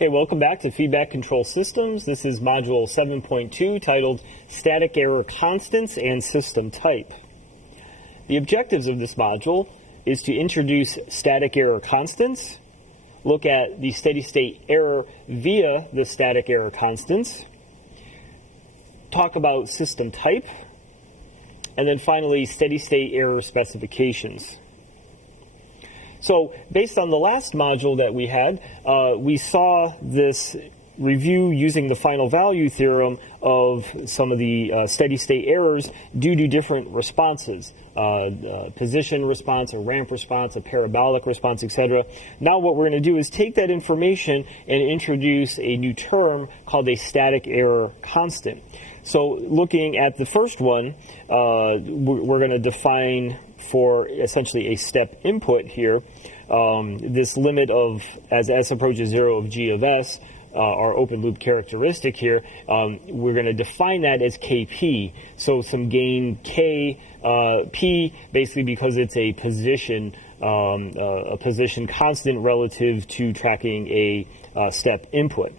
Okay, welcome back to Feedback Control Systems. This is Module 7.2 titled Static Error Constants and System Type. The objectives of this module is to introduce static error constants, look at the steady-state error via the static error constants, talk about system type, and then finally steady-state error specifications. So based on the last module that we had, we saw this review using the final value theorem of some of the steady-state errors due to different responses, position response, a ramp response, a parabolic response, etc. Now what we're going to do is take that information and introduce a new term called a static error constant. So looking at the first one, we're going to define for essentially a step input here, this limit of, as s approaches 0 of g of s, our open loop characteristic here, we're going to define that as kp. So some gain k p, basically because it's a position constant relative to tracking a step input.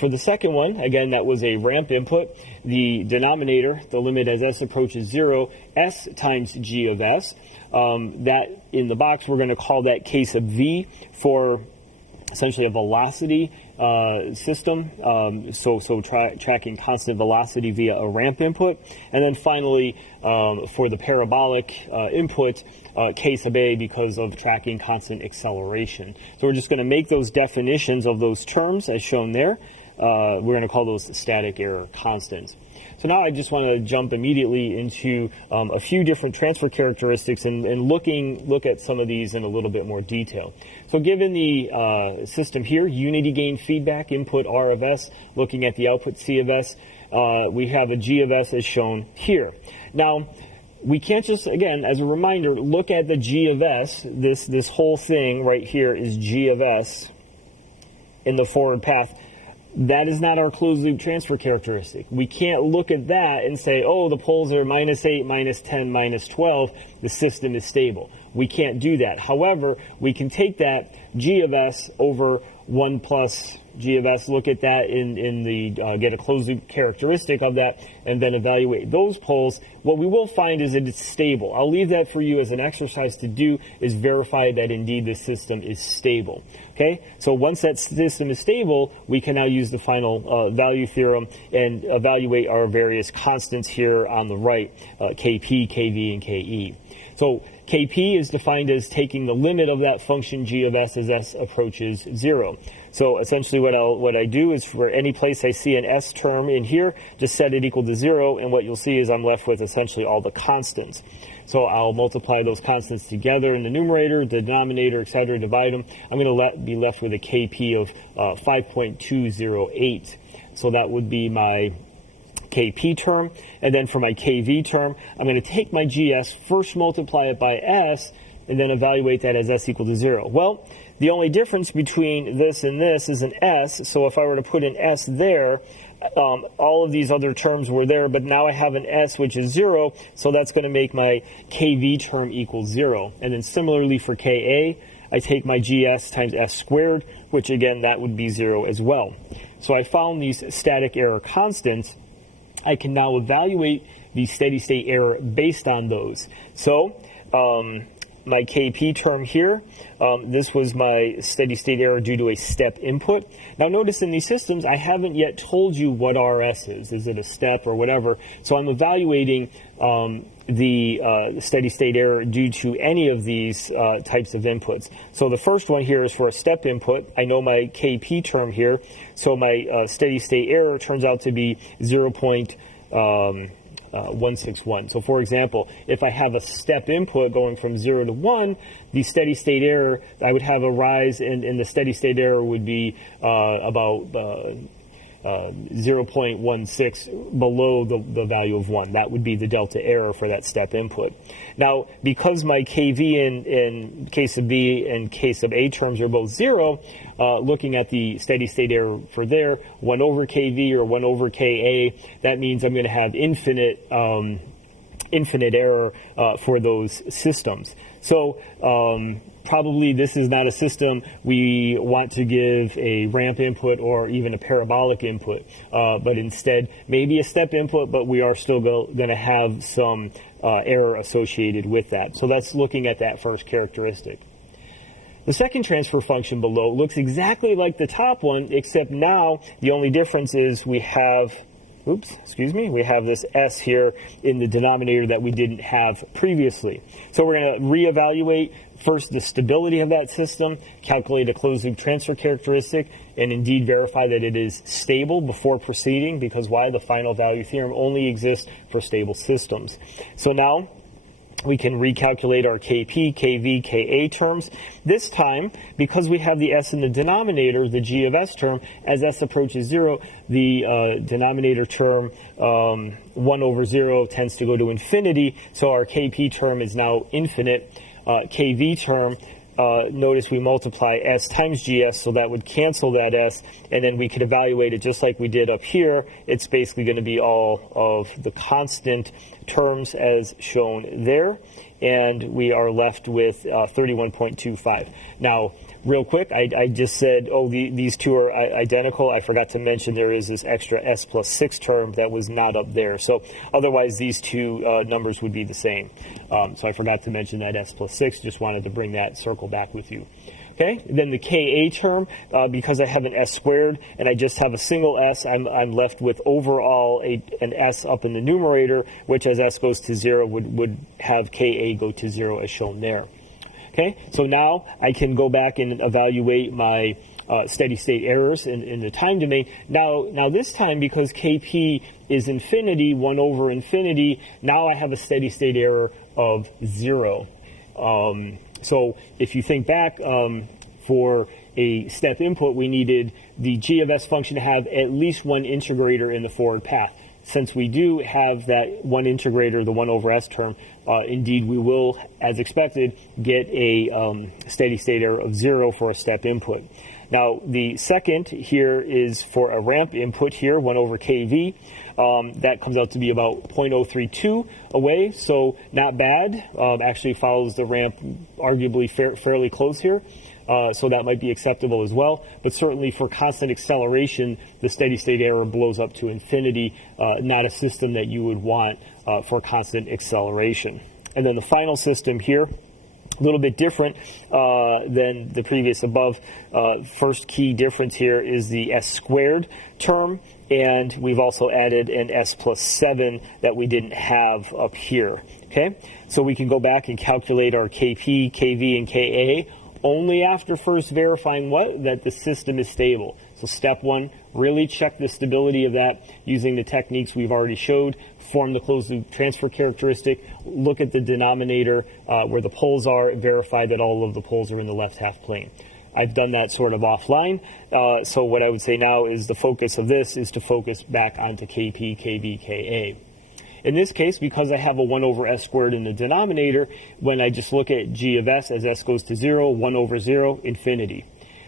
For the second one, again, that was a ramp input. The denominator, the limit as s approaches 0, s times g of s. That in the box, we're going to call that k sub v for essentially a velocity system, tracking constant velocity via a ramp input. And then finally, for the parabolic input, k sub a because of tracking constant acceleration. So we're just going to make those definitions of those terms as shown there. We're going to call those static error constants. So now I just want to jump immediately into a few different transfer characteristics and look at some of these in a little bit more detail. So given the system here, unity gain feedback, input R of S, looking at the output C of S, we have a G of S as shown here. Now, we can't just, again, as a reminder, look at the G of S. This whole thing right here is G of S in the forward path. That is not our closed loop transfer characteristic. We can't look at that and say, oh, the poles are -8, -10, -12, the system is stable. We can't do that. However, we can take that G of S over 1 plus G of S, look at that get a closed loop characteristic of that, and then evaluate those poles. What we will find is that it's stable. I'll leave that for you as an exercise to do, is verify that indeed the system is stable. Okay, so once that system is stable, we can now use the final value theorem and evaluate our various constants here on the right, Kp, Kv, and Ke. So Kp is defined as taking the limit of that function g of s as s approaches 0. So essentially what I do is for any place I see an s term in here, just set it equal to 0, and what you'll see is I'm left with essentially all the constants. So I'll multiply those constants together in the numerator, the denominator, etc., divide them. I'm going to be left with a Kp of 5.208. So that would be my Kp term. And then for my Kv term, I'm going to take my Gs, first multiply it by s, and then evaluate that as s equal to 0. Well, the only difference between this and this is an s, so if I were to put an s there, all of these other terms were there, but now I have an s which is 0, so that's going to make my Kv term equal 0. And then similarly for Ka, I take my Gs times s squared, which again, that would be 0 as well. So I found these static error constants. I can now evaluate the steady-state error based on those. So my Kp term here, this was my steady-state error due to a step input. Now notice in these systems, I haven't yet told you what RS is. Is it a step or whatever? So I'm evaluating the steady-state error due to any of these types of inputs. So the first one here is for a step input. I know my Kp term here, so my steady-state error turns out to be 0.161. So for example, if I have a step input going from 0 to 1, the steady-state error, I would have a rise in the steady-state error would be about 0.16 below the value of 1. That would be the delta error for that step input. Now, because my Kv in K sub B and K sub A terms are both 0, looking at the steady-state error for there, 1 over Kv or 1 over Ka, that means I'm going to have infinite infinite error for those systems. So probably this is not a system we want to give a ramp input or even a parabolic input, but instead maybe a step input, but we are still going to have some error associated with that. So that's looking at that first characteristic. The second transfer function below looks exactly like the top one, except now the only difference is we have we have this S here in the denominator that we didn't have previously. So we're going to reevaluate first the stability of that system, calculate a closed loop transfer characteristic, and indeed verify that it is stable before proceeding, because why? The final value theorem only exists for stable systems. So now we can recalculate our Kp, Kv, Ka terms. This time, because we have the S in the denominator, the g of S term, as S approaches 0, the denominator term 1 over 0 tends to go to infinity, so our Kp term is now infinite. Kv term, notice we multiply S times GS, so that would cancel that S, and then we could evaluate it just like we did up here. It's basically going to be all of the constant terms as shown there, and we are left with 31.25. Now, real quick, I just said, these two are identical. I forgot to mention there is this extra S plus 6 term that was not up there. So otherwise, these two numbers would be the same. So I forgot to mention that S plus 6. Just wanted to bring that circle back with you. Okay, then the Ka term, because I have an S squared and I just have a single S, I'm left with overall an S up in the numerator, which as S goes to 0 would have Ka go to 0 as shown there. Okay, so now I can go back and evaluate my steady state errors in the time domain. Now this time, because Kp is infinity, 1 over infinity, now I have a steady state error of 0. So if you think back, for a step input, we needed the g of S function to have at least one integrator in the forward path. Since we do have that one integrator, the 1 over S term, indeed we will, as expected, get a steady state error of 0 for a step input. Now, the second here is for a ramp input here, 1 over Kv. That comes out to be about 0.032 away, so not bad. Actually follows the ramp arguably fairly close here. So that might be acceptable as well. But certainly for constant acceleration, the steady state error blows up to infinity, not a system that you would want for constant acceleration. And then the final system here, a little bit different than the previous above. First key difference here is the S squared term, and we've also added an S plus 7 that we didn't have up here. Okay, so we can go back and calculate our Kp, Kv, and Ka only after first verifying that the system is stable. So step 1, really check the stability of that using the techniques we've already showed. Form the closed loop transfer characteristic, look at the denominator where the poles are, and verify that all of the poles are in the left half plane. I've done that sort of offline. So what I would say now is the focus of this is to focus back onto Kp, Kv, Ka. In this case, because I have a 1 over S squared in the denominator, when I just look at g of S as S goes to 0, 1 over 0, infinity.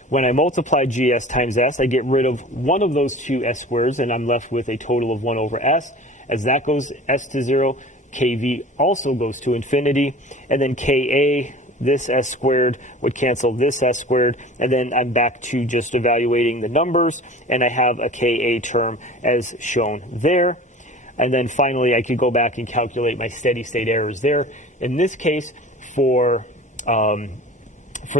When I multiply gs times S, I get rid of one of those two S squareds, and I'm left with a total of 1 over S. As that goes S to 0, Kv also goes to infinity, and then Ka, this S squared would cancel this S squared, and then I'm back to just evaluating the numbers, and I have a Ka term as shown there. And then finally, I could go back and calculate my steady state errors there. In this case, for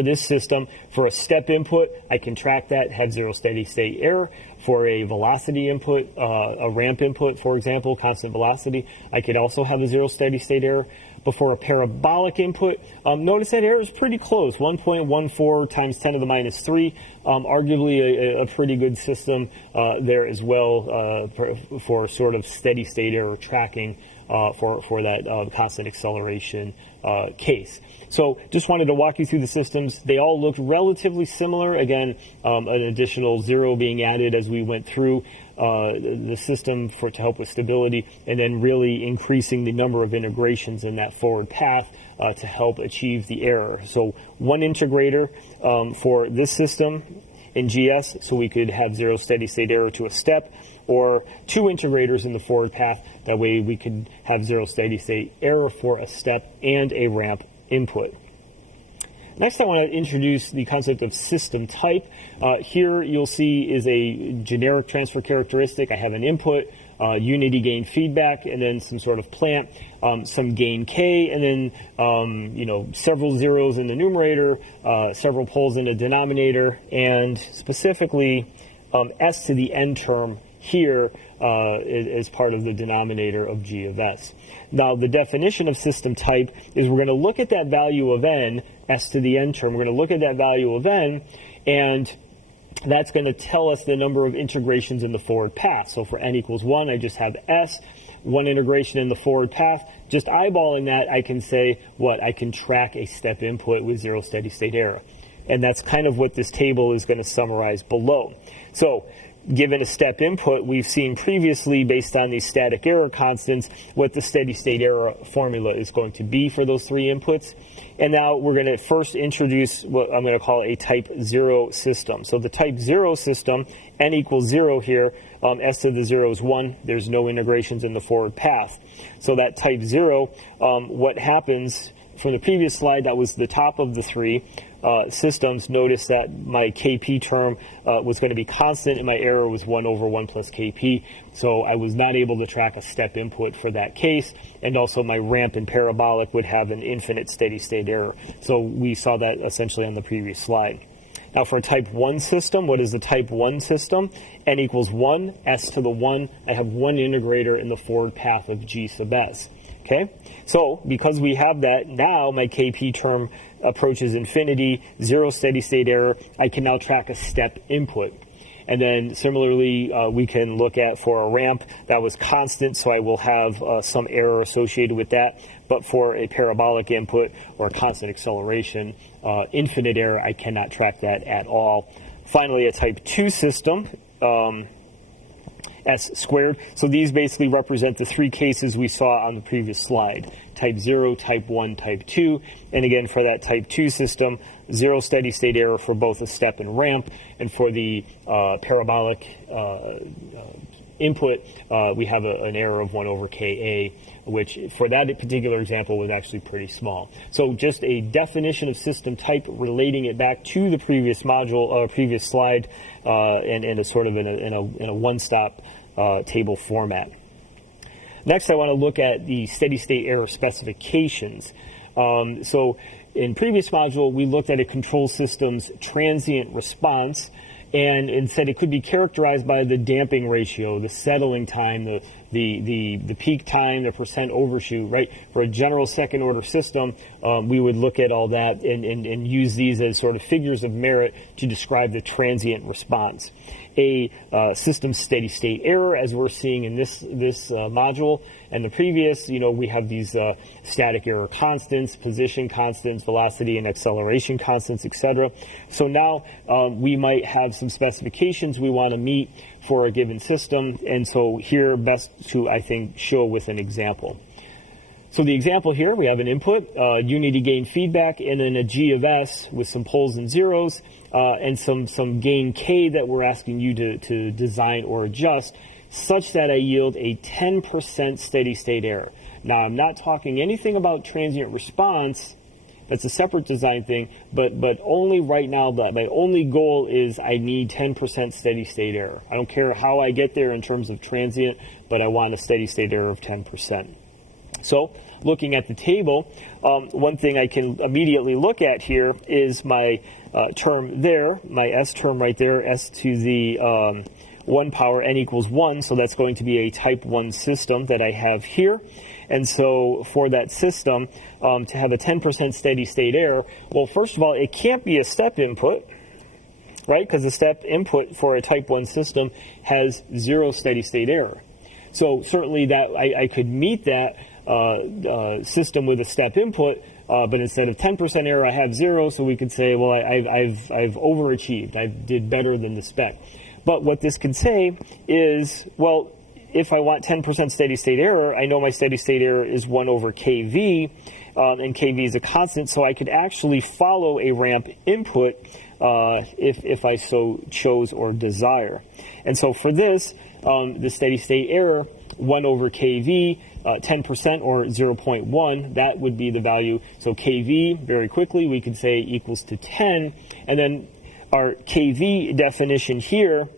this system, for a step input, I can track that, have 0 steady state error. For a velocity input, a ramp input, for example, constant velocity, I could also have a 0 steady state error. But for a parabolic input, notice that error is pretty close, 1.14 times 10 to the minus 3, arguably a pretty good system there as well for sort of steady state error tracking for that constant acceleration case. So just wanted to walk you through the systems. They all look relatively similar. Again, an additional 0 being added as we went through the system to help with stability, and then really increasing the number of integrations in that forward path to help achieve the error. So one integrator for this system in GS, so we could have zero steady state error to a step, or two integrators in the forward path. That way we could have zero steady state error for a step and a ramp input. Next, I want to introduce the concept of system type. Here you'll see is a generic transfer characteristic. I have an input, unity gain feedback, and then some sort of plant, some gain K, and then several zeros in the numerator, several poles in the denominator, and specifically S to the n term here is part of the denominator of G of S. Now, the definition of system type is we're going to look at that value of n, S to the n term. We're going to look at that value of n, and that's going to tell us the number of integrations in the forward path. So for n equals 1, I just have S, one integration in the forward path. Just eyeballing that, I can say, I can track a step input with zero steady state error. And that's kind of what this table is going to summarize below. So given a step input, we've seen previously, based on these static error constants, what the steady state error formula is going to be for those three inputs. And now we're going to first introduce what I'm going to call a type 0 system. So the type 0 system, n equals 0 here, S to the 0 is 1. There's no integrations in the forward path. So that type 0, what happens from the previous slide, that was the top of the three systems. Notice that my KP term was going to be constant, and my error was 1 over 1 plus KP. So I was not able to track a step input for that case, and also my ramp and parabolic would have an infinite steady state error. So we saw that essentially on the previous slide. Now for a type 1 system, what is the type 1 system? N equals 1, S to the 1. I have one integrator in the forward path of G sub S. Okay, so because we have that, now my KP term approaches infinity, zero steady state error. I can now track a step input. And then similarly, we can look at for a ramp that was constant, so I will have some error associated with that. But for a parabolic input or a constant acceleration, infinite error, I cannot track that at all. Finally, a type 2 system, S squared. So these basically represent the three cases we saw on the previous slide. Type 0, type 1, type 2. And again, for that type 2 system, zero steady state error for both a step and ramp. And for the parabolic input, we have an error of 1 over Ka, which for that particular example was actually pretty small. So just a definition of system type, relating it back to the previous module, previous slide, and a sort of in a one-stop table format. Next, I want to look at the steady state error specifications. So in previous module, we looked at a control system's transient response, and said it could be characterized by the damping ratio, the settling time, the peak time, the percent overshoot, right? For a general second order system, we would look at all that and use these as sort of figures of merit to describe the transient response. A system steady state error, as we're seeing in this module and the previous, we have these static error constants, position constants, velocity and acceleration constants, etc. So now we might have some specifications we want to meet for a given system, and so here best to, I think, show with an example. So the example here, we have an input, unity gain feedback, and then a G of S with some poles and zeros, and some gain K that we're asking you to design or adjust, such that I yield a 10% steady state error. Now, I'm not talking anything about transient response. That's a separate design thing, but only right now, my only goal is I need 10% steady state error. I don't care how I get there in terms of transient, but I want a steady state error of 10%. So looking at the table, one thing I can immediately look at here is my term there, my S term right there, S to the 1 power n equals 1, so that's going to be a type 1 system that I have here. And so for that system, to have a 10% steady state error, well, first of all, it can't be a step input, right? Because the step input for a type 1 system has zero steady state error. So certainly that I could meet that system with a step input, but instead of 10% error, I have 0, so we could say, well, I've overachieved. I did better than the spec. But what this could say is, well, if I want 10% steady state error, I know my steady state error is 1 over KV, and KV is a constant, so I could actually follow a ramp input if I so chose or desire. And so for this, the steady state error, 1 over kV, 10% or 0.1, that would be the value. So kV, very quickly, we could say equals to 10. And then our kV definition here,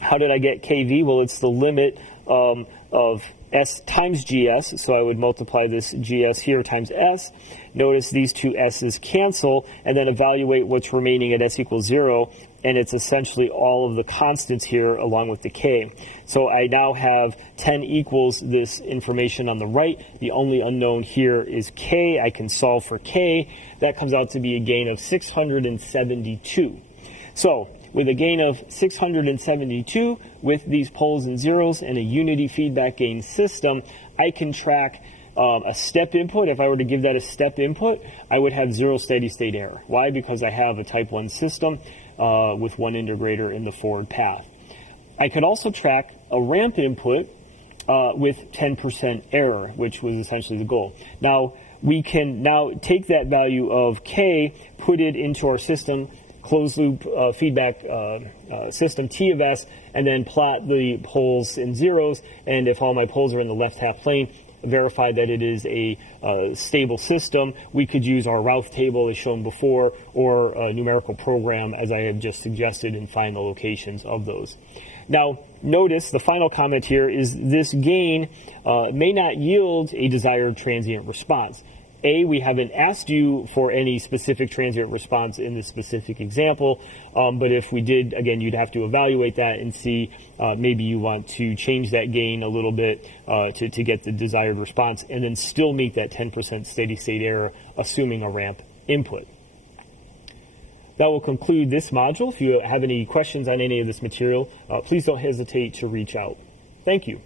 how did I get kV? Well, it's the limit of S times GS, so I would multiply this GS here times S. Notice these two S's cancel, and then evaluate what's remaining at S equals 0, and it's essentially all of the constants here along with the K. So I now have 10 equals this information on the right. The only unknown here is K. I can solve for K. That comes out to be a gain of 672. So with a gain of 672 with these poles and zeros and a unity feedback gain system, I can track a step input. If I were to give that a step input, I would have 0 steady state error. Why? Because I have a type 1 system with one integrator in the forward path. I could also track a ramp input with 10% error, which was essentially the goal. Now, we can now take that value of K, put it into our system, closed loop feedback system T of S, and then plot the poles and zeros, and if all my poles are in the left half plane, verify that it is a stable system. We could use our Routh table as shown before, or a numerical program as I have just suggested, and find the locations of those. Now, notice the final comment here is this gain may not yield a desired transient response. A, we haven't asked you for any specific transient response in this specific example, but if we did, again, you'd have to evaluate that and see maybe you want to change that gain a little bit to get the desired response and then still meet that 10% steady state error, assuming a ramp input. That will conclude this module. If you have any questions on any of this material, please don't hesitate to reach out. Thank you.